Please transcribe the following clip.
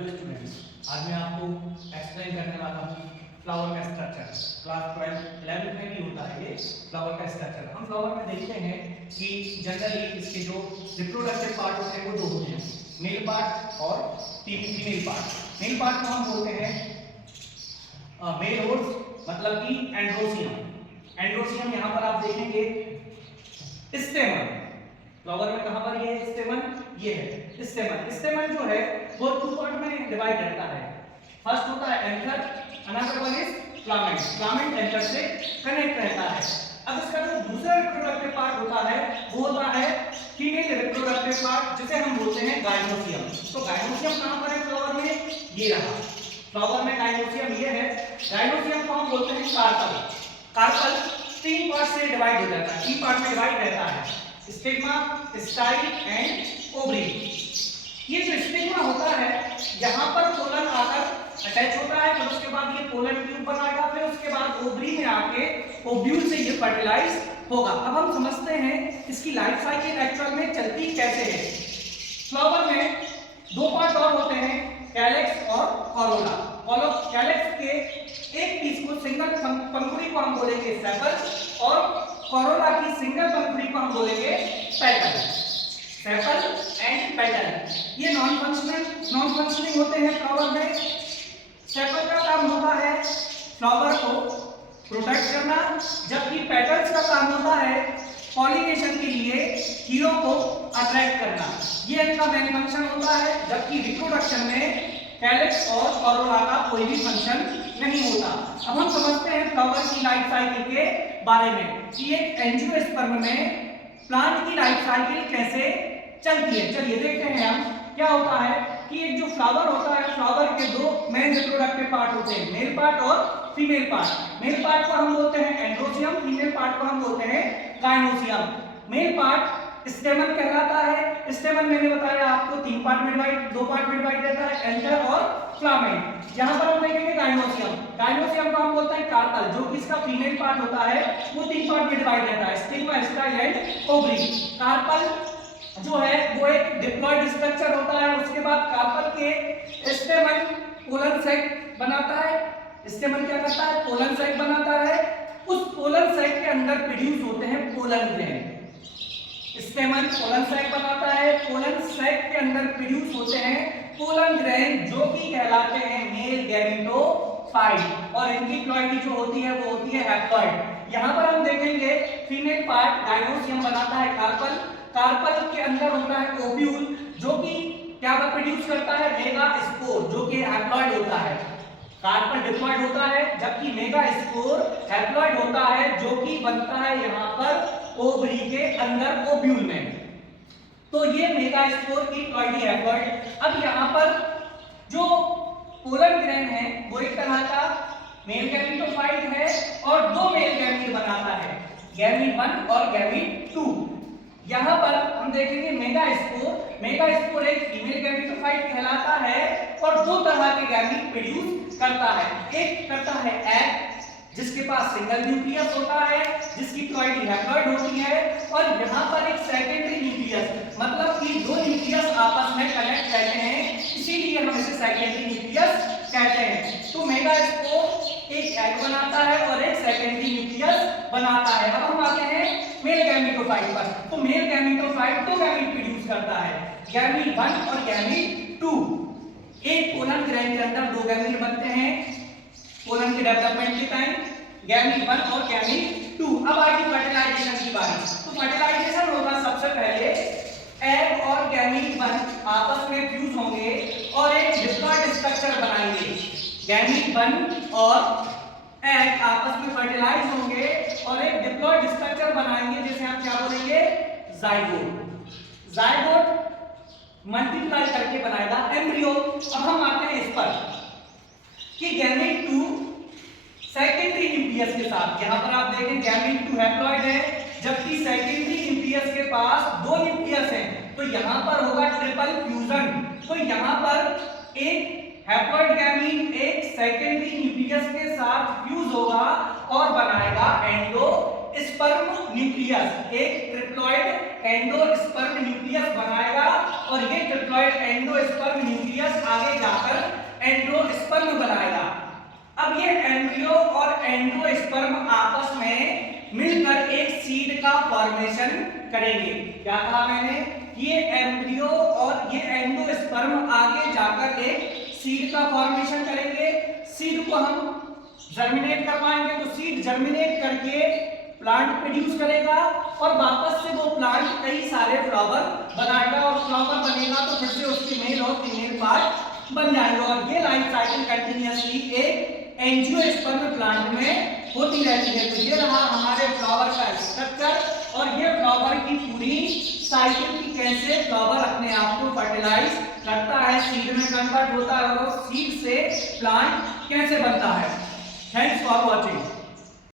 Hello students, आज मैं आपको एक्सप्लेन करने वाला हूँ फ्लावर का स्ट्रक्चर। क्लास 12 11 में भी होता है ये फ्लावर का स्ट्रक्चर। हम फ्लावर में देखते हैं कि जनरली इसके जो रिप्रोडक्टिव पार्ट होते हैं वो दो होते हैं, मेल पार्ट और फीमेल पार्ट। मेल पार्ट को हम बोलते हैं मेल होड्स, मतलब कि एंड्रोसियम। एंड्रोसियम यहाँ पर आप देखेंगे स्टेमन। फ्लावर में कहां पर ये स्टेमन, ये है स्टेमन। स्टेमन जो है वो टू पार्ट में डिवाइड रहता है। फर्स्ट होता है anther, another one is filament. Filament anther से कनेक्ट रहता है। अब इसका जो दूसरा रिप्रोडक्टिव पार्ट होता है वो होता है फीमेल रिप्रोडक्टिव पार्ट, जिसे हम बोलते हैं गाइनोसियम। तो गाइनोसियम कहां पर है फ्लावर में, ये रहा। फ्लावर में गाइनोसियम ये है। गाइनोसियम को हम बोलते हैं कार्पल। कार्पल तीन पार्ट से डिवाइड हो जाता है, तीन पार्ट में डिवाइड रहता है, स्टिग्मा, स्टाइल एंड ओवरी। ये जो स्टिग्मा होता है यहाँ पर पोलन आकर अटैच होता है, फिर उसके बाद ये पोलन ट्यूब बनाएगा, फिर उसके बाद ओवरी में आके ओव्यूल से ये फर्टिलाइज होगा। अब हम समझते हैं इसकी लाइफ साइकिल एक्चुअल में चलती कैसे है। फ्लावर में दो पार्ट और होते हैं, कैलेक्स और कोरोला। कैलेक्स के एक पीस को, सिंगल पंखुड़ी को हम बोलेंगे सेपल, और कोरोला की सिंगल पंखुड़ी को हम बोलेंगे पेटल। सेपल एंड पेटल ये नॉन फंक्शनिंग होते हैं फ्लावर में। सेपल का काम होता है फ्लावर को प्रोटेक्ट करना, जबकि पेटल्स का काम होता है पॉलिनेशन के लिए कीड़ों को अट्रैक्ट करना। ये इनका मेन फंक्शन होता है, जबकि रिप्रोडक्शन में कैलेक्स और कोरोला का कोई भी फंक्शन नहीं होता। अब हम समझते हैं फ्लावर की लाइफ साइकिल के बारे में कि एक एंजियोस्पर्म में प्लांट की लाइफ साइकिल कैसे चलती है। चलिए देखते हैं हम क्या होता है कि एक जो फ्लावर होता है, फ्लावर के दो मेन रिप्रोडक्टिव पार्ट होते हैं, मेल पार्ट और फीमेल पार्ट। मेल पार्ट को हम बोलते हैं एंड्रोसियम, फीमेल पार्ट को हम बोलते हैं गाइनोसियम। मेल पार्ट स्टेमन कहलाता है। स्टेमन मैंने बताया आपको तीन पार्ट में डिवाइड, दो पार्ट में डिवाइड रहता है, एंथर और फिलामेंट। यहां पर हम देखेंगे गाइनोसियम। गाइनोसियम को हम बोलते हैं कार्पल, जो कि इसका फीमेल पार्ट होता है वो तीन पार्ट में डिवाइड रहता है, stigma, style and ovary. Carpel जो है वो एक डिप्लॉयड स्ट्रक्चर होता है। उसके बाद कार्पल के स्टेमन पोलन सैक बनाता है। स्टेमन क्या करता है, पोलन सैक बनाता है। उस पोलन सैक के अंदर प्रोड्यूस होते हैं pollen grain. Stamen pollen sac बनाता है, पोलन सैक के अंदर प्रोड्यूस होते हैं पोलन ग्रेन, जो कि कहलाते हैं मेल गैमेटोफाइट, और इनकी प्लॉइडी जो होती है वो होती है हैप्लॉइड। यहां पर हम देखेंगे फीमेल पार्ट गाइनोसियम बनाता है कार्पल। कार्पल के अंदर होता है ओव्यूल, जो कि क्या प्रोड्यूस करता है, मेगास्पोर, जो कि हैप्लॉइड होता है। कार्पल डिप्लॉइड होता है, जबकि मेगास्पोर हैप्लॉइड होता है, जो कि बनता है यहां पर ओवरी के अंदर ओव्यूल में। तो ये मेगास्पोर की प्लॉइडी हैप्लॉइड। अब यहां पर जो पोलन ग्रेन है वो एक तरह का मेल गैमेटोफाइट है और दो मेल गैमीट बनाता है, गैमीट 1 और गैमीट 2। यहां पर हम देखेंगे मेगास्पोर एक फीमेल गैमेटोफाइट कहलाता है और दो तरह के गैमीट प्रोड्यूस करता है। एक करता है एग, जिसके पास सिंगल न्यूक्लियस होता है, जिसकी प्लॉइडी हैप्लॉइड होती है, और यहाँ पर एक सेकेंडरी न्यूक्लियस, मतलब कि दो न्यूक्लियस आपस में कनेक्ट रहते हैं, इसीलिए हम इसे सेकेंडरी न्यूक्लियस कहते हैं। तो मेगास्पोर एक एग बनाता है और एक सेकेंडरी न्यूक्लियस बनाता है। अब हम आते हैं मेल गैमेटोफाइट पर। तो मेल गैमेटोफाइट दो गैमीट प्रोड्यूस करता है, गैमीट 1 और गैमीट 2। एक पोलन ग्रेन के अंदर दो गैमीट बनते हैं पोलन के डेवलपमेंट के टाइम, गैमीट 1 और गैमीट 2। अब आएगी फर्टिलाइजेशन की बारी। तो फर्टिलाइजेशन होगा सबसे पहले एग और गैमीट 1 आपस में फ्यूज होंगे और एक डिप्लॉयड स्ट्रक्चर बनाएंगे। गैमीट 1 और एग आपस में फर्टिलाइज होंगे और एक डिप्लॉयड स्ट्रक्चर बनाएंगे, जिसे हम क्या बोलेंगे, जाइगोट। जाइगोट मल्टीप्लाई करके बनाएगा एम्ब्रियो। अब हम आते हैं इस पर कि गैमीट 2 सेकेंडरी न्यूक्लियस के साथ, यहां पर आप देखें गैमीट 2 हैप्लॉइड है, जबकि सेकेंडरी न्यूक्लियस के पास दो न्यूक्लियस हैं, तो यहां पर होगा ट्रिपल फ्यूजन। तो यहां पर एक हैप्लॉइड गैमीट एक सेकेंडरी न्यूक्लियस के साथ फ्यूज होगा और बनाएगा एंडोस्पर्म न्यूक्लियस। एक ट्रिप्लॉइड एंडोस्पर्म न्यूक्लियस बनाएगा और ये ट्रिप्लॉइड एंडोस्पर्म न्यूक्लियस आगे जाकर एंजियोस्पर्म बनाएगा। अब ये एम्ब्रियो और एंडोस्पर्म आपस में मिलकर एक सीड का फॉर्मेशन करेंगे। क्या कहा मैंने? ये एम्ब्रियो और ये एंडोस्पर्म आगे जाकर एक सीड का फॉर्मेशन करेंगे। सीड को हम जर्मिनेट करवाएंगे, तो सीड जर्मिनेट करके प्लांट प्रोड्यूस करेगा और वापस से वो प्लांट कई सारे फ्लावर बनाएगा और फ्लावर बनेगा तो फिर से उसके मेल और फीमेल पार्ट बन जाएंगे और ये लाइफ साइकिल कंटिन्यूअसली एक एंजियोस्पर्म प्लांट में होती रहती है। तो ये रहा हमारे फ्लावर का स्ट्रक्चर और ये फ्लावर की पूरी साइकिल की कैसे फ्लावर अपने आप को फर्टिलाइज करता है, सीड में कन्वर्ट होता है और सीड से प्लांट कैसे बनता है। Thanks for watching.